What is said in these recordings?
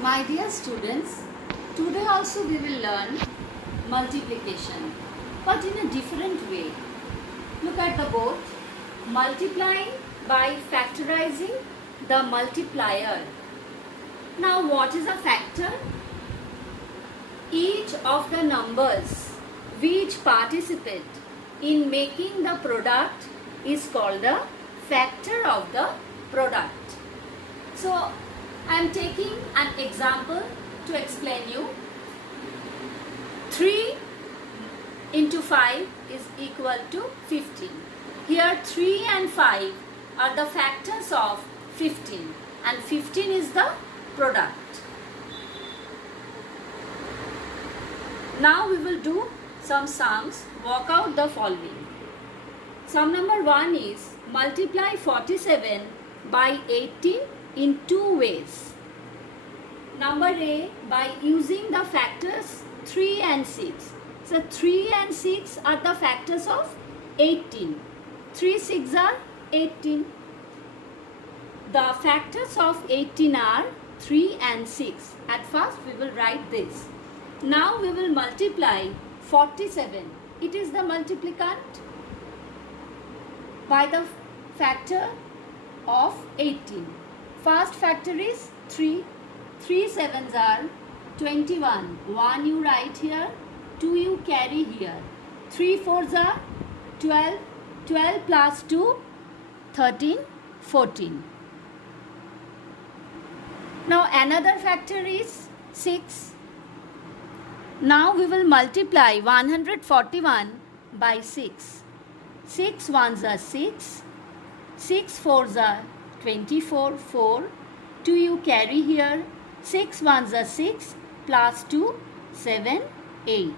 My dear students, today also we will learn multiplication, but in a different way. Look at the board. Multiplying by factorizing the multiplier. Now what is a factor? Each of the numbers which participate in making the product is called the factor of the product. So I am taking an example to explain you. 3 into 5 is equal to 15. Here 3 and 5 are the factors of 15 and 15 is the product. Now we will do some sums. Work out the following. Sum number 1 is multiply 47 by 18 in two ways. Number A, by using the factors 3 and 6. So 3 and 6 are the factors of 18. 3 6 are 18. The factors of 18 are 3 and 6. At first we will write this. Now we will multiply 47. It is the multiplicand by the factor of 18. First factor is 3. 3 sevens are 21. 1 you write here, 2 you carry here. 3 fours are 12. 12 plus 2, 13, 14. Now another factor is 6. Now we will multiply 141 by 6. 6 ones are 6. 6 fours are 24. 4. 2 you carry here. 6 ones are 6 plus 2, 7, 8.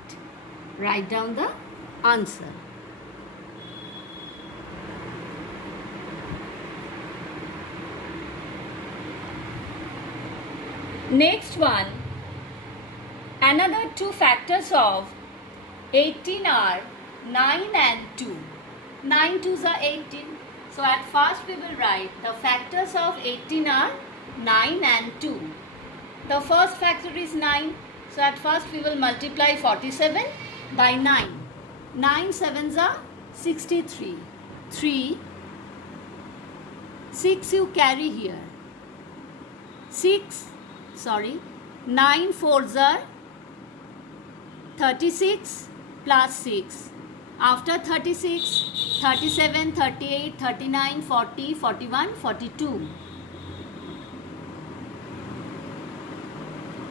Write down the answer. Next one, another two factors of 18 are 9 and 2. 9 twos are 18. So at first we will write the factors of 18 are 9 and 2. The first factor is 9. So at first we will multiply 47 by 9. 9 sevens are 63. 3. 6 you carry here. 9 fours are 36 plus 6. After 36, 37, 38, 39, 40, 41, 42.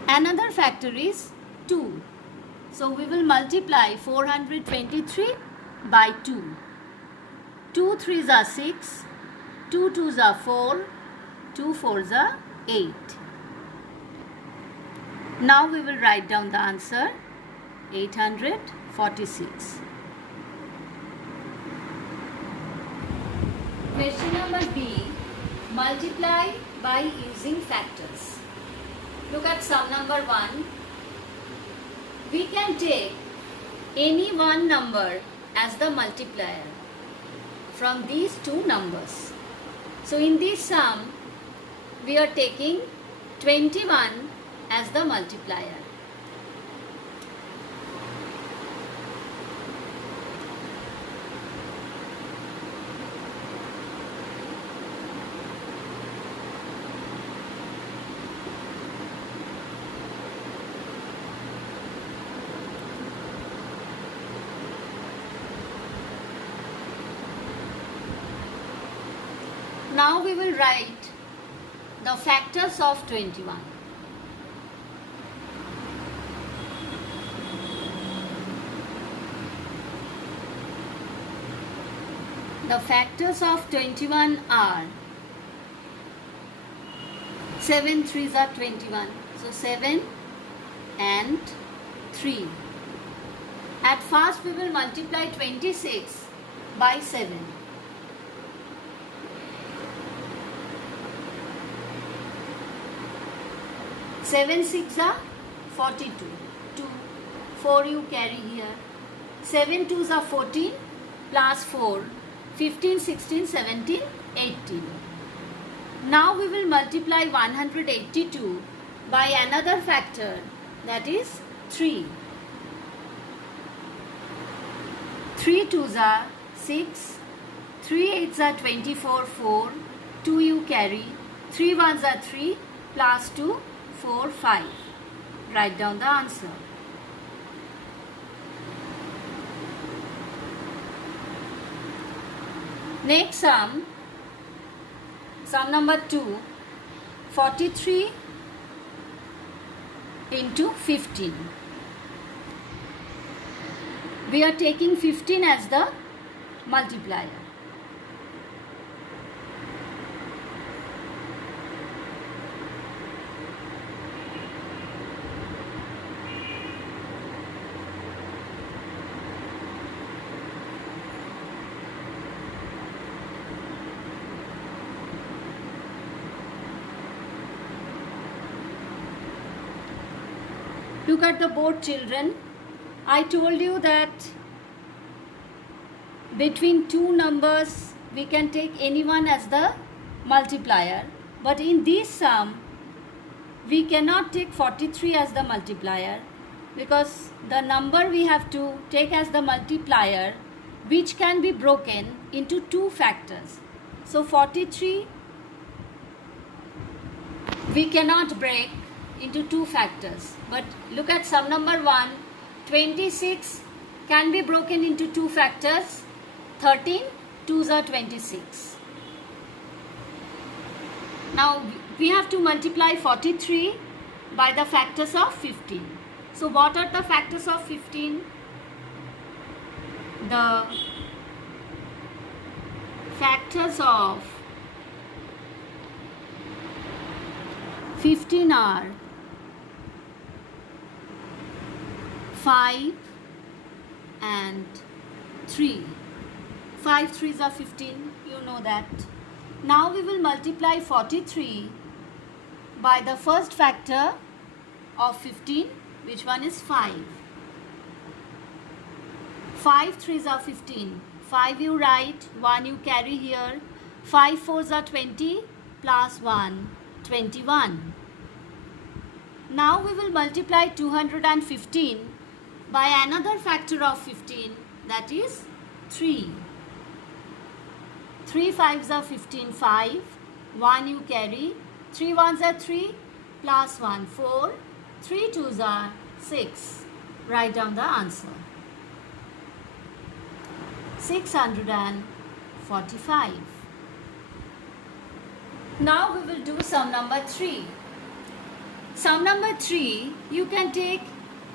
Another factor is 2. So we will multiply 423 by 2. 2 threes are 6. 2 twos are 4. 2 fours are 8. Now we will write down the answer, 846. Question number B, multiply by using factors. Look at sum number 1. We can take any one number as the multiplier from these two numbers. So in this sum, we are taking 21 as the multiplier. Now we will write the factors of 21. The factors of 21 are 7 threes are 21. So 7 and 3. At first we will multiply 26 by 7. 7 6 are 42. 2. 4 you carry here. 7 2s are 14 plus 4. 15, 16, 17, 18. Now we will multiply 182 by another factor, that is 3. 3 2s are 6, 3 8s are 24, 4, 2 you carry, 3 1s are 3, plus 2, 4, 5. Write down the answer. Next sum number 2, 43 into 15. We are taking 15 as the multiplier. Look at the board, children. I told you that between two numbers we can take any one as the multiplier, but in this sum we cannot take 43 as the multiplier, because the number we have to take as the multiplier which can be broken into two factors. So 43 we cannot break into two factors. But look at sum number 1, 26 can be broken into two factors. 13 2s are 26. Now we have to multiply 43 by the factors of 15. So what are the factors of 15? The factors of 15 are 5 and 3. 5 3s are 15, you know that. Now we will multiply 43 by the first factor of 15, which one is 5. 5 3s are 15. 5 you write, 1 you carry here. 5 4s are 20, plus 1, 21. Now we will multiply 215 by another factor of 15, that is 3. 3 5s are 15, 5, 1 you carry, 3 1s are 3, plus 1, 4, 3 2s are 6. Write down the answer. 645. Now we will do sum number 3. Sum number 3, you can take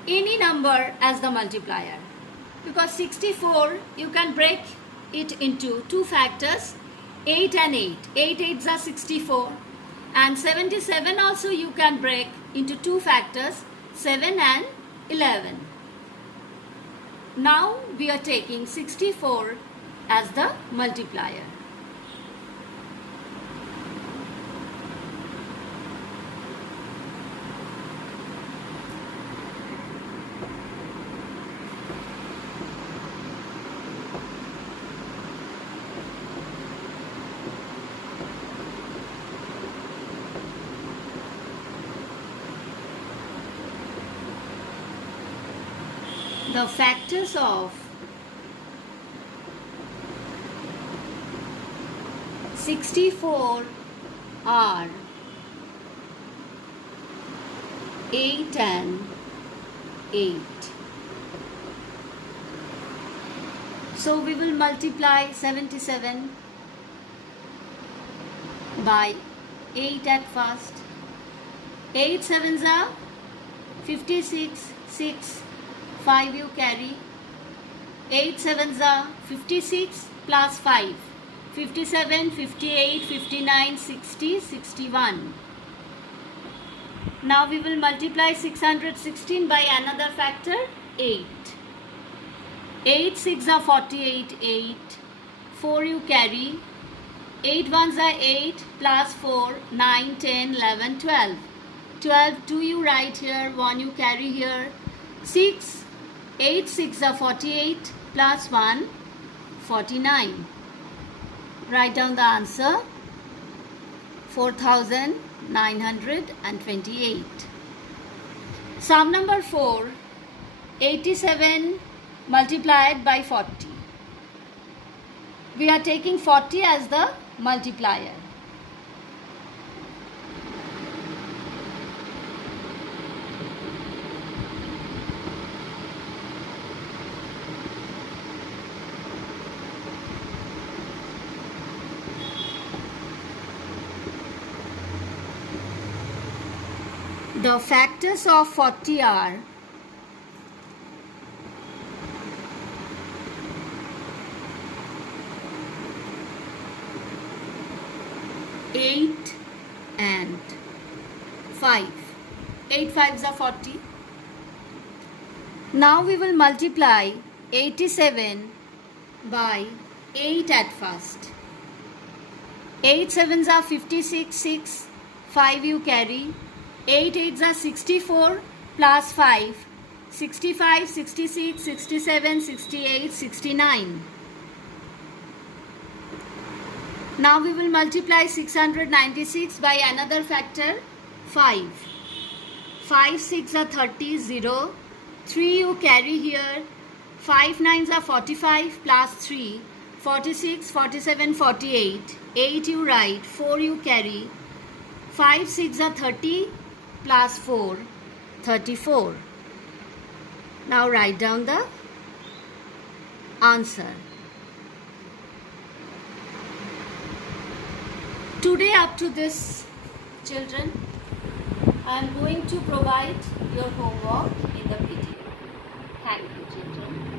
any number as the multiplier, because 64 you can break it into two factors, 8 and 8. 8 8s are 64, and 77 also you can break into two factors, 7 and 11. Now we are taking 64 as the multiplier. The factors of 64 are 8 and 8. So we will multiply 77 by 8 at first. 8 7s are 56, 6. 5 you carry. 8 7s are 56 plus 5. 57, 58, 59, 60, 61. Now we will multiply 616 by another factor, 8. 8 6 are 48, 8. 4 you carry. 8 1s are 8 plus 4, 9, 10, 11, 12. 12, 2 you write here, 1 you carry here. 6, 8 6 are 48 plus 1, 49. Write down the answer, 4000 928. Sum number 4, 87 multiplied by 40. We are taking 40 as the multiplier. The factors of 40 are 8 and 5. 8 fives are 40. Now we will multiply 87 by 8 at first. 8 sevens are 56, 6, 5 you carry. 8 eights are 64 plus 5, 65, 66, 67, 68, 69. Now we will multiply 696 by another factor 5. 5 6 are 30, 0. 3 you carry here. 5 9s are 45 plus 3, 46, 47, 48. 8 you write, 4 you carry. 5 6 are 30 plus 4, 34. Now write down the answer. Today up to this, children, I am going to provide your homework in the video. Thank you, children.